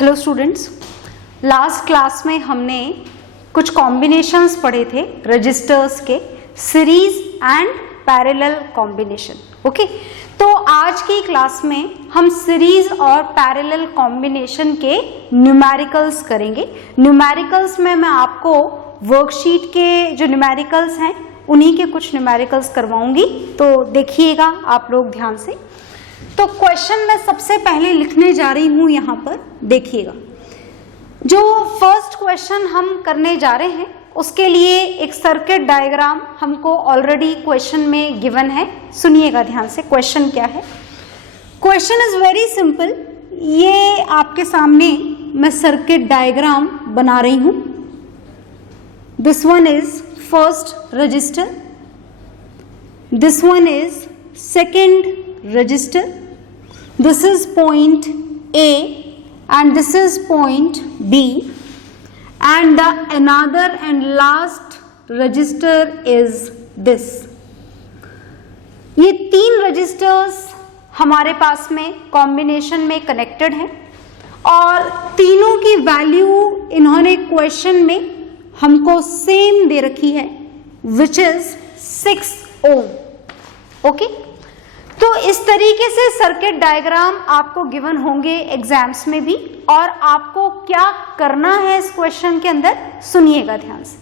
Hello students, last class में हमने कुछ कॉम्बिनेशंस पढ़े थे रजिस्टर्स के, series and parallel combination. Okay, तो आज की क्लास में हम सीरीज और पैरेलल कॉम्बिनेशन के न्यूमेरिकल्स करेंगे। न्यूमेरिकल्स में मैं आपको वर्कशीट के जो न्यूमेरिकल्स हैं उन्हीं के कुछ न्यूमेरिकल्स करवाऊंगी, तो देखिएगा आप लोग ध्यान से। तो क्वेश्चन मैं सबसे पहले लिखने जा रही हूं, यहां पर देखिएगा। जो फर्स्ट क्वेश्चन हम करने जा रहे हैं उसके लिए एक सर्किट डायग्राम हमको ऑलरेडी क्वेश्चन में गिवन है। सुनिएगा ध्यान से, क्वेश्चन क्या है। Question is very simple. ये आपके सामने मैं सर्किट डायग्राम बना रही हूं। This one is first resistor, this one is second register, this is point A and this is point B, and the another and last register is this। ये तीन registers हमारे पास में कॉम्बिनेशन में connected हैं और तीनों की वैल्यू इन्होंने क्वेश्चन में हमको सेम दे रखी है, विच इज 6 ओम। ओके, तो इस तरीके से सर्किट डायग्राम आपको गिवन होंगे एग्जाम्स में भी, और आपको क्या करना है इस क्वेश्चन के अंदर, सुनिएगा ध्यान से।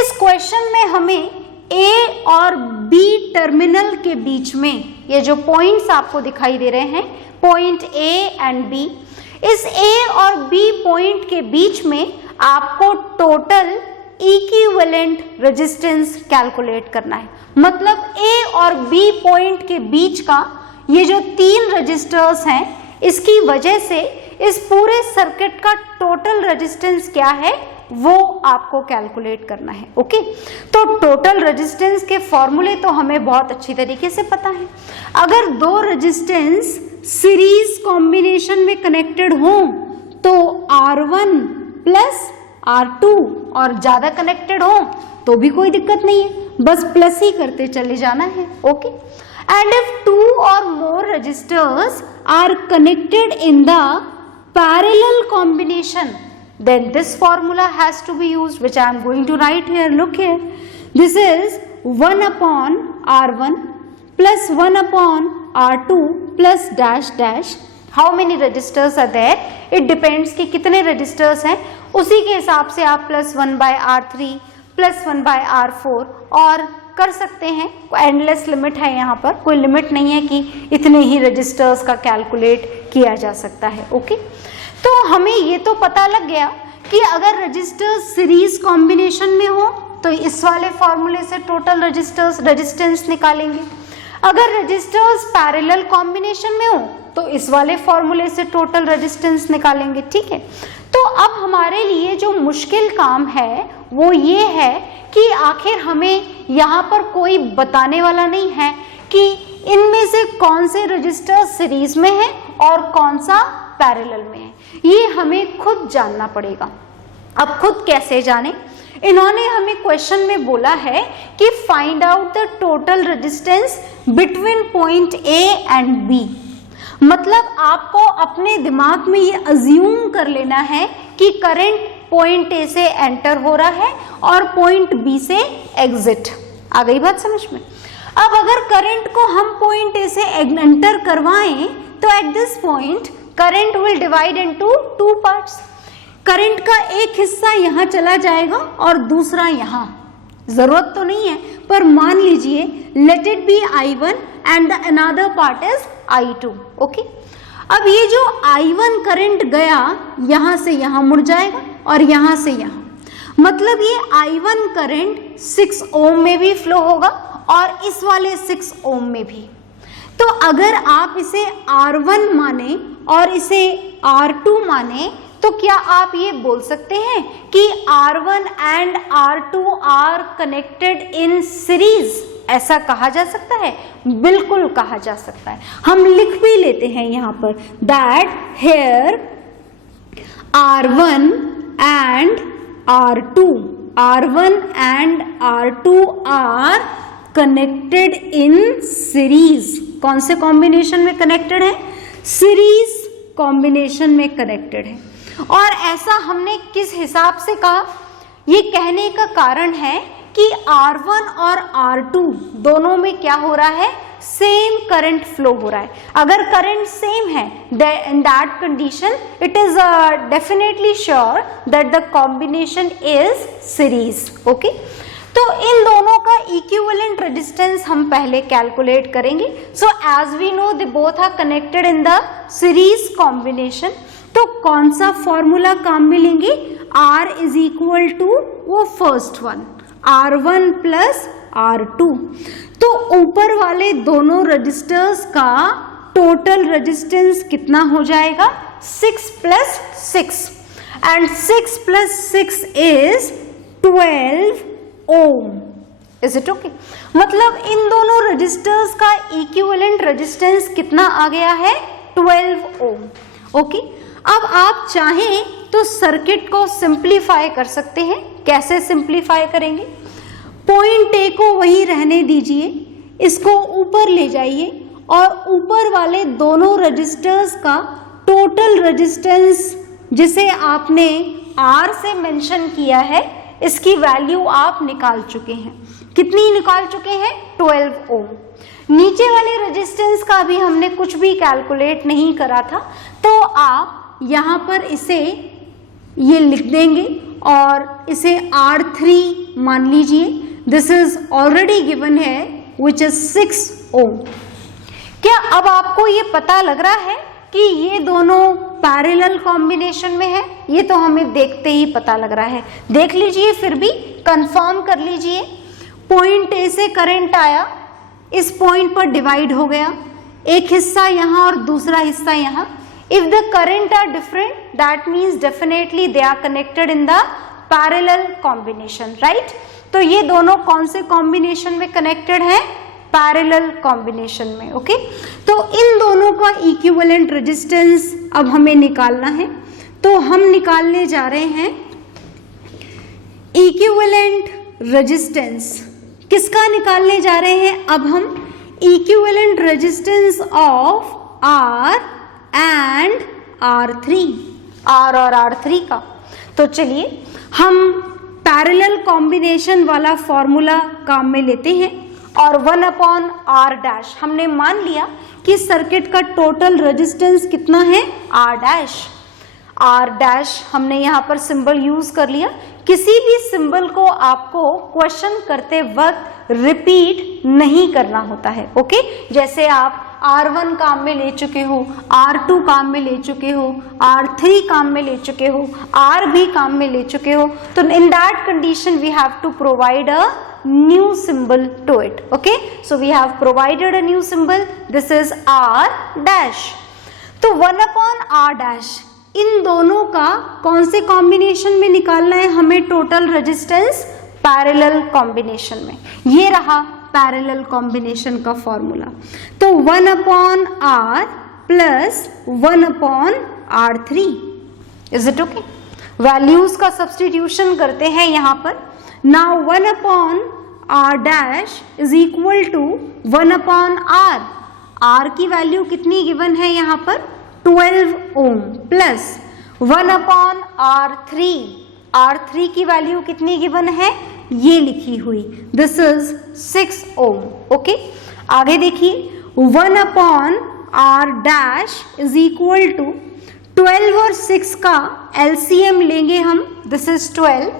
इस क्वेश्चन में हमें ए और बी टर्मिनल के बीच में ये जो पॉइंट्स आपको दिखाई दे रहे हैं, पॉइंट ए एंड बी, इस ए और बी पॉइंट के बीच में आपको टोटल इक्विवेलेंट रेजिस्टेंस कैलकुलेट करना है। मतलब ए और बी पॉइंट के बीच का ये जो तीन रजिस्टर्स हैं, इसकी वजह से इस पूरे सर्किट का टोटल रेजिस्टेंस क्या है वो आपको कैलकुलेट करना है। ओके, तो टोटल रेजिस्टेंस के फॉर्मूले तो हमें बहुत अच्छी तरीके से पता है। अगर दो रेजिस्टेंस सीरीज कॉम्बिनेशन में कनेक्टेड हो तो R1 प्लस R2 और ज्यादा कनेक्टेड हो तो भी कोई दिक्कत नहीं है, बस प्लस ही करते चले जाना है। Okay, and if two or more registers are connected in the parallel combination, then this formula has to be used, which I am going to write here. Look here, this is 1 upon R1 plus 1 upon R2 plus dash dash. How many registers are there? It depends कि कितने registers हैं, उसी के हिसाब से आप plus 1 by R3 plus 1 by R4 और कर सकते हैं। एंडलेस लिमिट है, यहाँ पर कोई लिमिट नहीं है कि इतने ही रजिस्टर्स का कैलकुलेट किया जा सकता है। ओके, तो हमें ये तो पता लग गया कि अगर रजिस्टर्स सीरीज कॉम्बिनेशन में हो तो इस वाले फॉर्मूले से टोटल रेजिस्टेंस निकालेंगे। अगर रजिस्टर्स पैरेलल कॉम्बिनेशन में हो तो इस वाले फॉर्मूले से टोटल रेजिस्टेंस निकालेंगे। ठीक है, तो अब हमारे लिए जो मुश्किल काम है वो ये है कि आखिर हमें यहाँ पर कोई बताने वाला नहीं है कि इनमें से कौन से रजिस्टर सीरीज में है और कौन सा पैरेलल में है। ये हमें खुद जानना पड़ेगा। अब खुद कैसे जाने? इन्होंने हमें क्वेश्चन में बोला है कि find out the total resistance between point A and B. मतलब आपको अपने दिमाग में ये अज्यूम कर लेना है कि करंट पॉइंट ए से एंटर हो रहा है और पॉइंट बी से एग्जिट। आ गई बात समझ में? अब अगर करंट को हम पॉइंट ए से एंटर करवाएं तो eight this point current will divide into 2 parts. Current का एक हिस्सा यहाँ चला जाएगा और दूसरा यहाँ। जरूरत तो नहीं है, पर मान लीजिए let it be I1 and the another part is I2। Okay, अब ये जो I1 करंट गया यहाँ से यहाँ मुड़ जाएगा और यहाँ से यहाँ, मतलब ये I1 करंट 6 ओम में भी फ्लो होगा और इस वाले 6 ओम में भी। तो अगर आप इसे R1 माने और इसे R2 माने तो क्या आप ये बोल सकते हैं कि R1 and R2 are connected in series? ऐसा कहा जा सकता है? बिल्कुल कहा जा सकता है। हम लिख भी लेते हैं यहाँ पर that here R1 and R2 are connected in series. कौन से कॉम्बिनेशन में कनेक्टेड है? सीरीज कॉम्बिनेशन में कनेक्टेड है। और ऐसा हमने किस हिसाब से कहा? ये कहने का कारण है कि R1 और R2 दोनों में क्या हो रहा है? सेम करंट फ्लो हो रहा है। अगर करंट सेम है, in that condition it is definitely sure that the combination is series. Okay? तो इन दोनों का इक्विवेलेंट रेजिस्टेंस हम पहले कैलकुलेट करेंगे। So as we know they both are connected in the series combination. तो कौन सा फॉर्मूला काम में लेंगे? R इज इक्वल टू वो first one, R1 plus R2। तो ऊपर वाले दोनों रजिस्टर्स का टोटल रेजिस्टेंस कितना हो जाएगा? 6 plus 6 and 6 plus 6 is 12 ohm. Is it okay? मतलब इन दोनों रजिस्टर्स का इक्विवेलेंट रेजिस्टेंस कितना आ गया है? 12 ओम। ओके, अब आप चाहें तो सर्किट को सिंप्लीफाई कर सकते हैं। कैसे सिंप्लीफाई करेंगे? पॉइंट ए को वही रहने दीजिए, इसको ऊपर ले जाइए और ऊपर वाले दोनों रजिस्टर्स का टोटल रेजिस्टेंस जिसे आपने R से मेंशन किया है, इसकी वैल्यू आप निकाल चुके हैं। कितनी निकाल चुके हैं? 12 ओम। नीचे वाले रेजिस्टेंस का भी हमने कुछ भी कैलकुलेट नहीं करा था, तो आप यहाँ पर इसे ये लिख देंगे और इसे R3 मान लीजिए। दिस इज ऑलरेडी गिवन है विच इज 6 ओम। क्या अब आपको ये पता लग रहा है कि ये दोनों पैरेलल कॉम्बिनेशन में है? ये तो हमें देखते ही पता लग रहा है। देख लीजिए, फिर भी कंफर्म कर लीजिए। पॉइंट ए से करंट आया, इस पॉइंट पर डिवाइड हो गया, एक हिस्सा यहाँ और दूसरा हिस्सा यहाँ। If the current are different, that means definitely they are connected in the parallel combination, right? तो ये दोनों कौन से कॉम्बिनेशन में कनेक्टेड है? पैरेलल कॉम्बिनेशन में। ओके, तो इन दोनों का इक्विवेलेंट रेजिस्टेंस अब हमें निकालना है। तो हम निकालने जा रहे हैं इक्विवेलेंट रेजिस्टेंस। किसका निकालने जा रहे हैं? अब हम equivalent resistance of R and R3, R और R3 का। तो चलिए हम पैरेलल कॉम्बिनेशन वाला फॉर्मूला काम में लेते हैं और 1/R डैश। हमने मान लिया कि सर्किट का टोटल रेजिस्टेंस कितना है? R dash. R डैश हमने यहाँ पर सिंबल यूज कर लिया। किसी भी सिंबल को आपको क्वेश्चन करते वक्त रिपीट नहीं करना होता है। ओके, जैसे आप R1 काम में ले चुके हो, R2 काम में ले चुके हो, R3 काम में ले चुके हो, R भी काम में ले चुके हो, तो in that condition we have to provide a new symbol to it. Okay, so we have provided a new symbol. This is R dash. तो 1/R dash इन दोनों का कौन से कॉम्बिनेशन में निकालना है हमें? टोटल रेजिस्टेंस पैरेलल कॉम्बिनेशन में। ये रहा पैरेलल कॉम्बिनेशन का फॉर्मूला। तो 1/R plus 1/R3। Is it okay? Values का सब्स्टिट्यूशन करते हैं यहाँ पर। Now 1/R dash is equal to 1/R। R की वैल्यू कितनी गिवन है यहाँ पर? 12 ओम प्लस 1/R3। R3 की वैल्यू कितनी गिवन है? ये लिखी हुई, दिस इज 6 ओम। ओके, आगे देखिए 1/R dash is equal to 12 और 6 का एलसीएम लेंगे हम, दिस इज 12।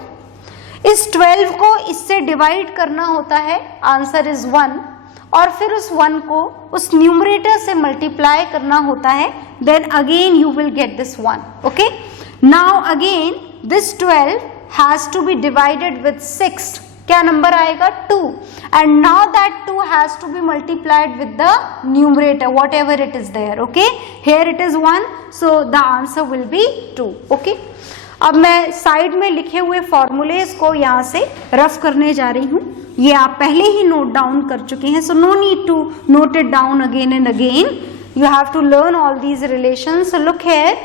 इस 12 को इससे डिवाइड करना होता है, आंसर इज 1, और फिर उस 1 को उस न्यूमरेटर से मल्टीप्लाई करना होता है, then again you will get this 1. Okay, now again this 12 has to be divided with 6. क्या नंबर आएगा? 2. And now that 2 has to be multiplied with the numerator whatever it is there. Okay, here it is 1, so the answer will be 2. Okay, अब मैं side में लिखे हुए formulas को यहाँ से रफ करने जा रही हूँ. ये आप पहले ही नोट डाउन कर चुके हैं, so no need to note it down again and again. You have to learn all these relations. So look here.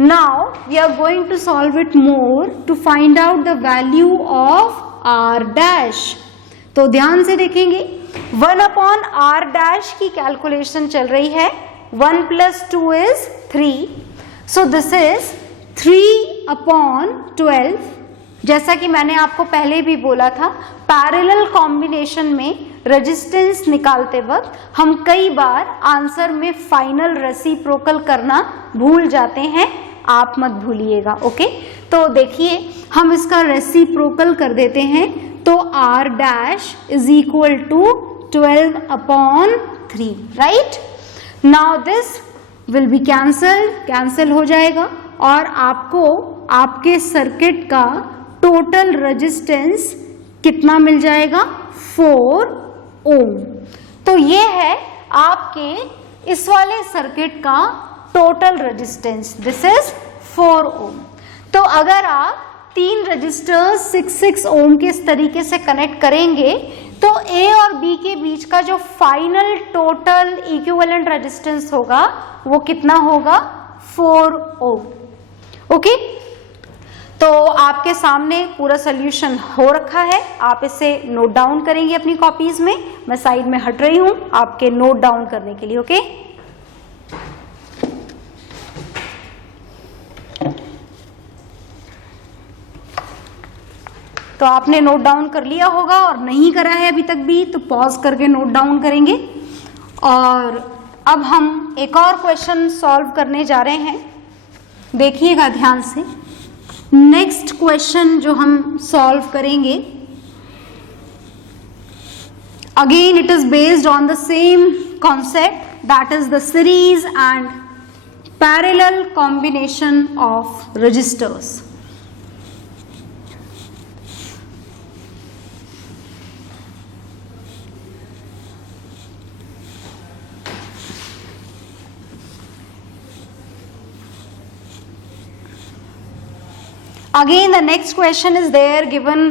Now we are going to solve it more to find out the value of R dash. तो ध्यान से देखेंगे, 1/R dash की calculation चल रही है. 1 + 2 is 3. So this is 3/12, जैसा कि मैंने आपको पहले भी बोला था, पैरेलल कॉम्बिनेशन में रेजिस्टेंस निकालते वक्त हम कई बार आंसर में फाइनल रेसिप्रोकल करना भूल जाते हैं, आप मत भूलिएगा। ओके, तो देखिए हम इसका रेसिप्रोकल कर देते हैं, तो r dash is equal to 12/3, right. Now this will be cancel हो जाएगा और आपको आपके सर्किट का टोटल रेजिस्टेंस कितना मिल जाएगा, 4 ओम। तो ये है आपके इस वाले सर्किट का टोटल रेजिस्टेंस, दिस इज 4 ओम। तो अगर आप 3 रजिस्टर्स 6 ओम के इस तरीके से कनेक्ट करेंगे तो A और B के बीच का जो फाइनल टोटल इक्विवेलेंट रेजिस्टेंस होगा वो कितना होगा, 4 ओम। ओके, तो आपके सामने पूरा सोल्यूशन हो रखा है, आप इसे नोट डाउन करेंगे अपनी कॉपीज में। मैं साइड में हट रही हूं आपके नोट डाउन करने के लिए। ओके, तो आपने नोट डाउन कर लिया होगा, और नहीं करा है अभी तक भी तो पॉज करके नोट डाउन करेंगे। और अब हम एक और क्वेश्चन सॉल्व करने जा रहे हैं, देखिएगा ध्यान से। नेक्स्ट क्वेश्चन जो हम सॉल्व करेंगे, again it is based on the same concept, that is the series and parallel combination of resistors. Again the next question is there given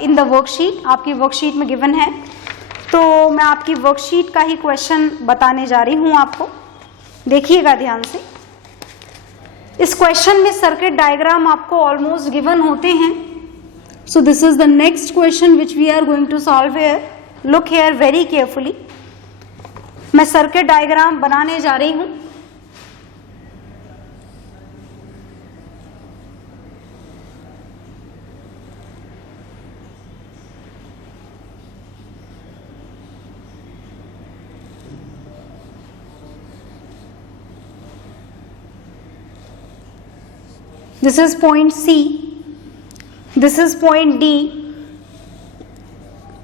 in the worksheet, आपकी वर्कशीट में given है, तो मैं आपकी worksheet का ही question बताने जा रही हूँ आपको, देखिएगा ध्यान से। इस क्वेश्चन में सर्किट डायग्राम आपको ऑलमोस्ट गिवन होते हैं। So this is the next question which we are going to solve here. Look here very carefully, मैं सर्किट डायग्राम बनाने जा रही हूँ। This is point C, this is point D,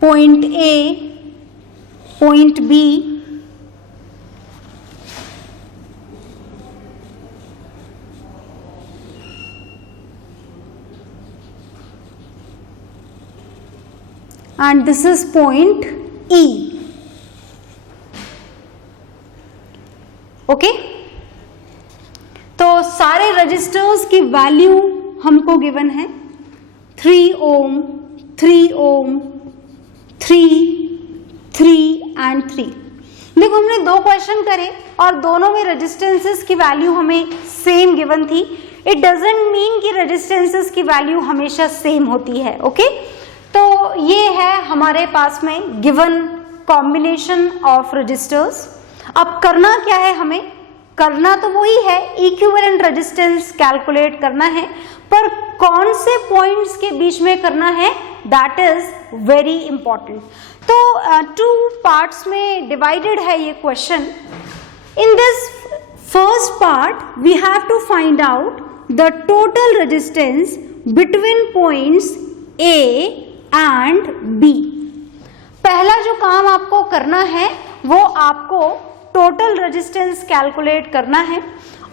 point A, point B, and this is point E. Okay? तो सारे registers की value हमको given है, 3 ओम, 3 ओम, 3, 3 एंड 3। देखो हमने 2 क्वेश्चन करे और दोनों में रेजिस्टेंसेस की वैल्यू हमें सेम गिवन थी। इट डजंट मीन कि रेजिस्टेंसेस की वैल्यू हमेशा सेम होती है। ओके, तो ये है हमारे पास में गिवन कॉम्बिनेशन ऑफ रजिस्टर्स। अब करना क्या है, हमें करना तो वही है, इक्विवेलेंट रेजिस्टेंस कैलकुलेट करना है, पर कौन से पॉइंट्स के बीच में करना है, दैट इज वेरी इंपॉर्टेंट। तो 2 पार्ट्स में डिवाइडेड है ये question. In this first part we have to find out the total resistance between points A and B। पहला जो काम आपको करना है वो आपको टोटल रेजिस्टेंस कैलकुलेट करना है,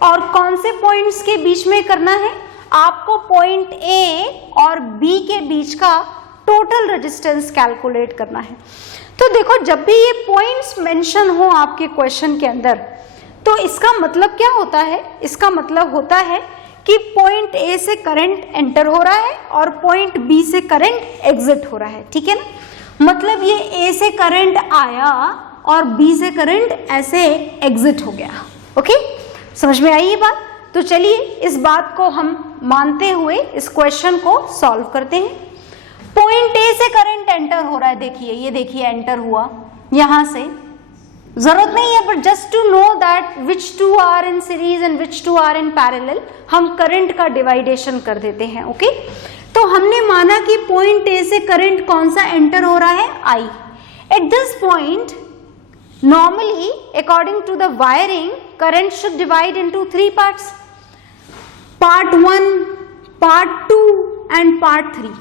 और कौन से पॉइंट्स के बीच में करना है, आपको पॉइंट A और B के बीच का टोटल रेजिस्टेंस कैलकुलेट करना है। तो देखो जब भी ये पॉइंट्स मेंशन हो आपके क्वेश्चन के अंदर, तो इसका मतलब क्या होता है, इसका मतलब होता है कि पॉइंट A से करंट एंटर हो रहा है और पॉइंट B से करंट एग्जिट हो रहा है, ठीक है ना। मतलब ये A से करंट आया और B से करंट ऐसे एग्जिट हो गया। ओके, समझ में आई ये बात। तो चलिए इस बात को हम मानते हुए इस क्वेश्चन को सॉल्व करते हैं। पॉइंट A से करंट एंटर हो रहा है, देखिए ये देखिए एंटर हुआ, यहां से जरूरत नहीं है, but just to know that which two are in series and which two are in parallel, हम करंट का डिवाइडेशन कर देते हैं। ओके, तो हमने माना कि पॉइंट ए से करंट कौन सा एंटर हो रहा है, I. At this point normally according to the wiring current should divide into 3 parts, part 1, part 2 and part 3।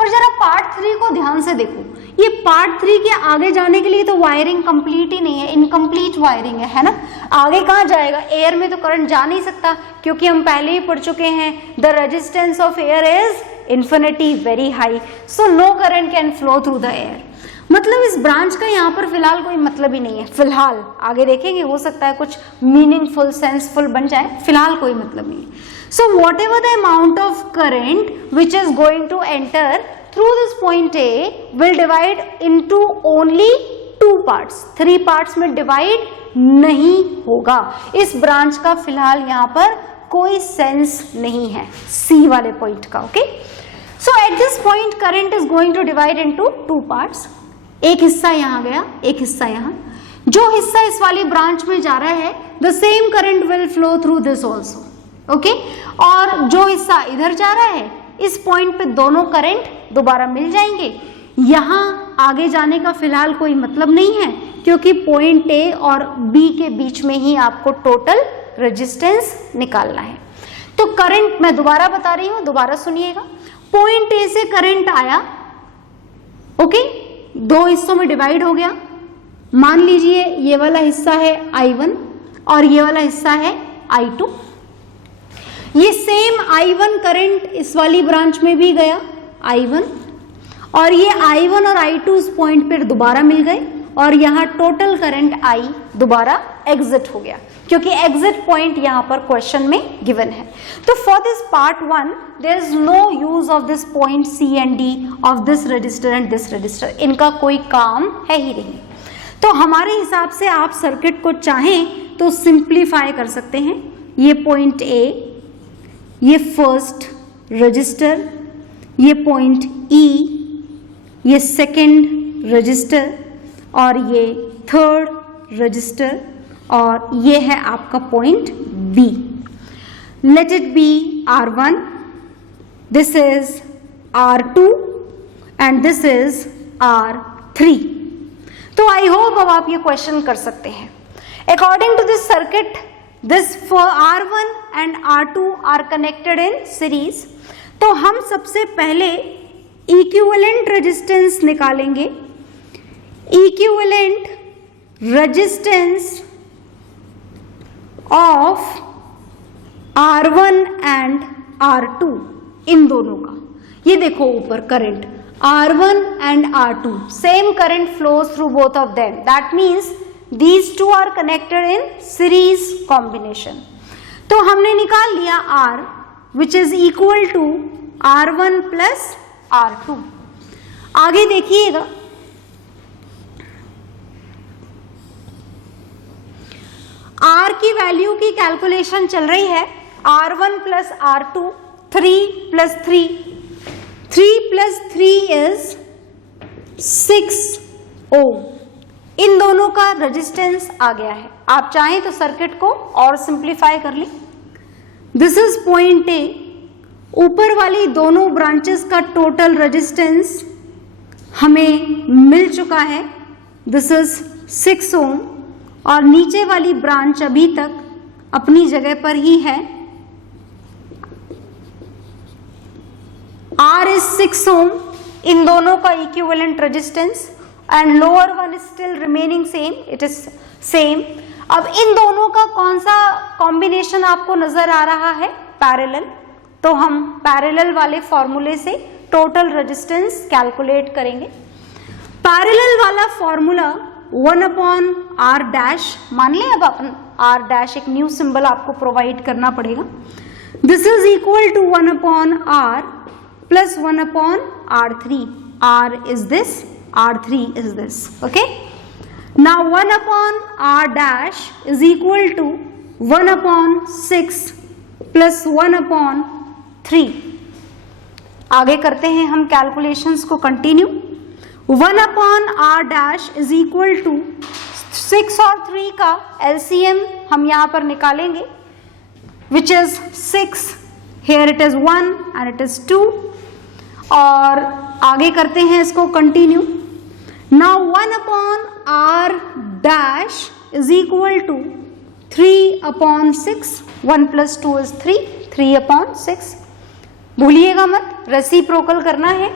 पर जरा पार्ट 3 को ध्यान से देखो, ये पार्ट 3 के आगे जाने के लिए तो वायरिंग कंप्लीट ही नहीं है, इनकम्प्लीट वायरिंग है ना। आगे कहाँ जाएगा, एयर में तो करंट जा नहीं सकता, क्योंकि हम पहले ही पढ़ चुके हैं the resistance of air is infinity very high, so no current can flow through the air. मतलब इस ब्रांच का यहाँ पर फिलहाल कोई मतलब ही नहीं है, फिलहाल आगे देखेंगे हो सकता है कुछ मीनिंगफुल सेंसफुल बन जाए, फिलहाल कोई मतलब नहीं है। So whatever the amount of current which is going to enter through this point A will divide into only 2 parts, 3 parts में divide नहीं होगा। इस ब्रांच का फिलहाल यहाँ पर कोई सेंस नहीं है C वाले पॉइंट का। Okay, so at this point current is going to divide into 2 parts, एक हिस्सा यहाँ गया, एक हिस्सा यहाँ। जो हिस्सा इस वाली ब्रांच में जा रहा है the same current will flow through this also। Okay, और जो हिस्सा इधर जा रहा है इस पॉइंट पे दोनों करंट दोबारा मिल जाएंगे। यहाँ आगे जाने का फिलहाल कोई मतलब नहीं है, क्योंकि पॉइंट ए और बी के बीच में ही आपको टोटल रेजिस्टेंस निकालना है। तो करंट मैं दोबारा बता रही हूँ, दोबारा सुनिएगा। पॉइंट ए से करंट आया, ओके, 2 हिस्सों में डिवाइड हो गया। मान लीजिए ये वाला हिस्सा है I1 और ये वाला हिस्सा है I2। ये सेम I1 करंट इस वाली ब्रांच में भी गया I1, और ये I1 और I2 उस पॉइंट पर दोबारा मिल गए, और यहाँ टोटल करंट I दोबारा एग्जिट हो गया, क्योंकि एग्जिट पॉइंट यहाँ पर क्वेश्चन में गिवन है। तो for this part 1 there is no use of this point C and D of this resistor and this resistor, इनका कोई काम है ही नहीं। तो हमारे हिसाब से आप सर्किट को चाहें तो सिंप्लीफाई कर सकते हैं। ये पॉइंट A, ये फर्स्ट रजिस्टर, ये पॉइंट E, ये सेकंड रजिस्टर, और ये थर्ड रजिस्टर, और ये है आपका point B। Let it be R1, this is R2 and this is R3। तो आई होप अब आप ये क्वेश्चन कर सकते हैं। According to this circuit, this for R1 and R2 are connected in series। तो हम सबसे पहले इक्विवेलेंट रेजिस्टेंस निकालेंगे। Equivalent resistance of R1 and R2, इन दोनों का, ये देखो ऊपर current R1 and R2, same current flows through both of them, that means These two are connected in series combination। तो हमने निकाल लिया R, which is equal to R1 plus R2। आगे देखिएगा, R की वैल्यू की कैलकुलेशन चल रही है, R1 plus R2, 3 plus 3, 3 plus 3 is 6 ohm। इन दोनों का रेजिस्टेंस आ गया है। आप चाहें तो सर्किट को और सिंप्लीफाई कर लें। दिस इज पॉइंट ए, ऊपर वाली दोनों ब्रांचेस का टोटल रेजिस्टेंस हमें मिल चुका है, दिस इज 6 ओम, और नीचे वाली ब्रांच अभी तक अपनी जगह पर ही है, R is 6 ओम, इन दोनों का equivalent resistance, and lower one is still remaining same, it is same. अब इन दोनों का कौन सा कॉम्बिनेशन आपको नजर आ रहा है, पैरेलल। तो हम पैरेलल वाले फॉर्मूले से टोटल रेजिस्टेंस कैलकुलेट करेंगे। पैरेलल वाला फॉर्मूला 1/r डैश, मान लें अब अपन r डैश, एक न्यू सिंबल आपको प्रोवाइड करना पड़ेगा। This is equal to 1/r plus 1/r3, r is this, R3 is this, okay। Now 1/r dash is equal to 1/6 plus 1/3। आगे करते हैं हम कैलकुलेशंस को continue. 1/r dash is equal to 6 और 3 का LCM हम यहाँ पर निकालेंगे, which is 6, here it is 1 and it is 2, और आगे करते हैं इसको continue. Now 1 upon R dash is equal to 3 upon 6, 1 plus 2 is 3, 3 upon 6, भूलिएगा मत, रेसिप्रोकल करना है।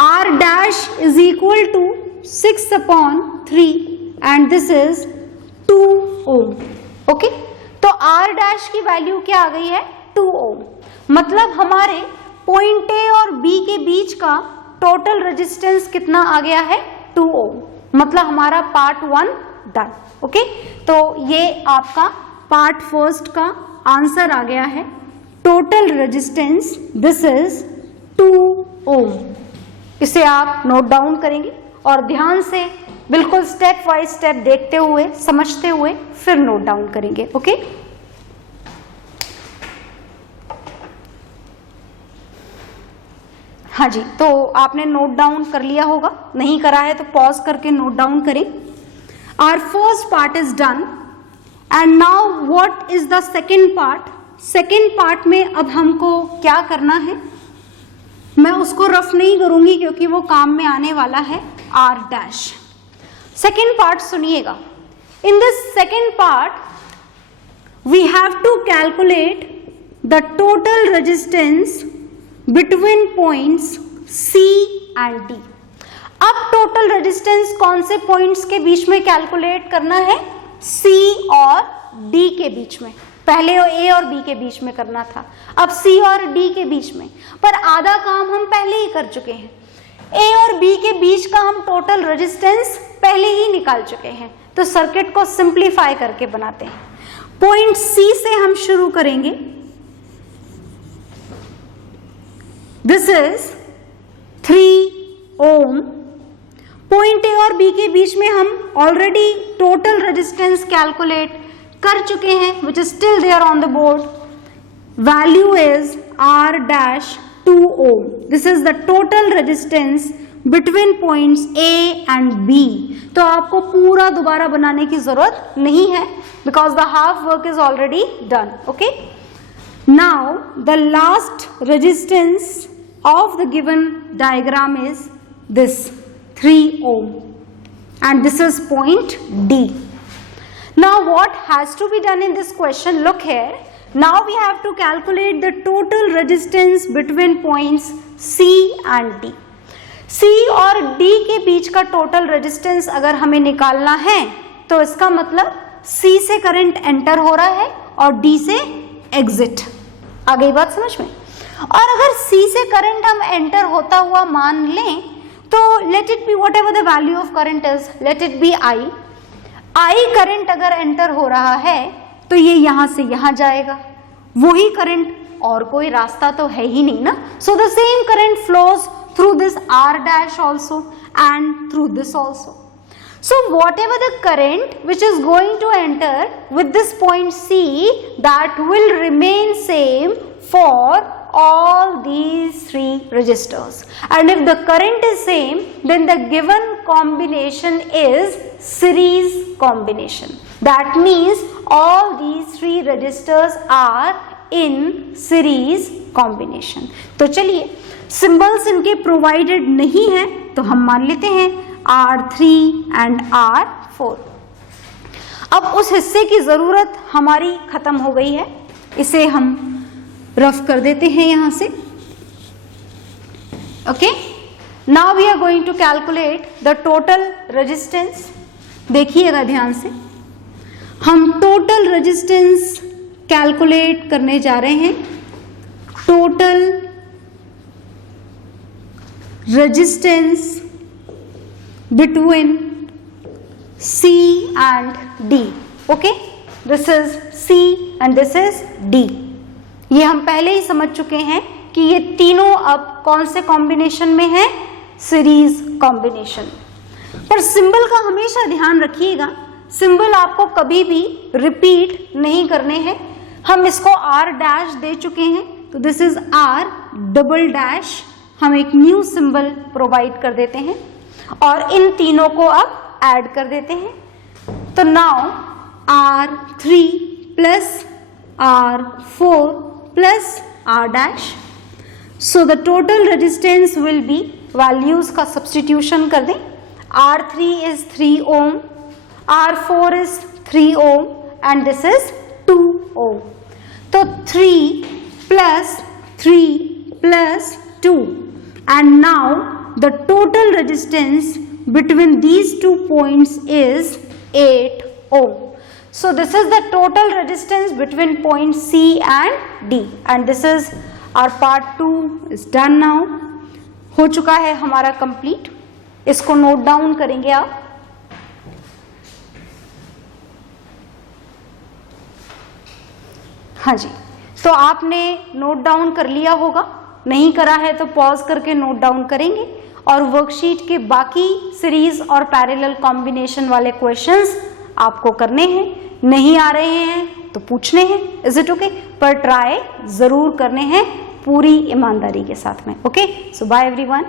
R dash is equal to 6 upon 3 and this is 2 ohm, okay. तो R dash की वैल्यू क्या आ गई है, 2 ohm, मतलब हमारे पॉइंट A और B के बीच का टोटल रेजिस्टेंस कितना आ गया है, 2 ohm, मतलब हमारा पार्ट 1 डन, ओके। तो ये आपका पार्ट फर्स्ट का आंसर आ गया है। Total resistance this is 2 ohm। इसे आप नोट डाउन करेंगे और ध्यान से बिल्कुल स्टेप बाय स्टेप देखते हुए समझते हुए फिर नोट डाउन करेंगे, ओके। हाँ जी, तो आपने नोट डाउन कर लिया होगा, नहीं करा है तो पॉज करके नोट डाउन करें। Our first part is done and now what is the second part. Second part में अब हमको क्या करना है, मैं उसको रफ नहीं करूंगी क्योंकि वो काम में आने वाला है, R डैश। सेकेंड पार्ट सुनिएगा। In this second part we have to calculate the total resistance between points C and D। अब टोटल रेजिस्टेंस कौन से पॉइंट्स के बीच में कैलकुलेट करना है, C और D के बीच में। पहले A और B के बीच में करना था, अब C और D के बीच में, पर आधा काम हम पहले ही कर चुके हैं। A और B के बीच का हम टोटल रेजिस्टेंस पहले ही निकाल चुके हैं, तो सर्किट को सिंप्लीफाई करके बनाते हैं। पॉइंट C से हम शुरू करेंगे, this is 3 ohm। Point A और B के बीच में हम ऑलरेडी टोटल रेजिस्टेंस कैलकुलेट कर चुके हैं, which is still there on the board. Value is R dash 2 ohm. This is the total resistance between points A and B. तो आपको पूरा दोबारा बनाने की जरूरत नहीं है, because the half work is already done. Okay. Now the last resistance of the given diagram is this 3 ohm, and this is point D. Now what has to be done in this question, look here, now we have to calculate the total resistance between points C and D. C और D के बीच का total resistance अगर हमें निकालना है तो इसका मतलब C से करंट एंटर हो रहा है और D से एग्जिट। आ गई बात समझ में। और अगर C से करंट हम एंटर होता हुआ मान लें तो let it be what ever the value of current is, let it be I current अगर एंटर हो रहा है तो ये यहां से यहां जाएगा, वही करंट, और कोई रास्ता तो है ही नहीं ना। So the same current flows through this R dash also and through this also. So whatever the current which is going to enter with this point C, that will remain same for all these three resistors, and if the current is same then the given combination is series combination. That means all these three resistors are in series combination. तो चलिए symbols इनके provided नहीं है तो हम मान लेते हैं R3 एंड R4। अब उस हिस्से की जरूरत हमारी खत्म हो गई है, इसे हम रफ कर देते हैं यहां से। Okay, now we are going to calculate the total resistance. देखिएगा ध्यान से, हम टोटल रेजिस्टेंस कैलकुलेट करने जा रहे हैं। Total resistance between C and D. Okay, this is C and this is D. ये हम पहले ही समझ चुके हैं कि ये तीनों अब कौन से कॉम्बिनेशन में है, सीरीज कॉम्बिनेशन। पर सिंबल का हमेशा ध्यान रखिएगा, सिंबल आपको कभी भी रिपीट नहीं करने हैं। हम इसको R डैश दे चुके हैं तो this is R double dash, हम एक न्यू सिंबल प्रोवाइड कर देते हैं और इन तीनों को अब ऐड कर देते हैं। तो now R3 plus R4 plus R dash. So the total resistance will be, values का substitution कर दें, R3 is 3 ohm, R4 is 3 ohm and this is 2 ohm. तो 3 plus 3 plus 2 and now the total resistance between these 2 points is 8 ohm. So this is the total resistance between point C and D and this is our part 2 is done now. हो चुका है हमारा complete. इसको note down करेंगे आप. हाँ जी, तो आपने नोट डाउन कर लिया होगा, नहीं करा है तो पॉज करके नोट डाउन करेंगे और वर्कशीट के बाकी सीरीज और पैरेलल कॉम्बिनेशन वाले क्वेश्चंस आपको करने हैं. नहीं आ रहे हैं तो पूछने हैं, इज इट ओके, पर ट्राई जरूर करने हैं पूरी ईमानदारी के साथ में. ओके, सो बाय एवरीवन.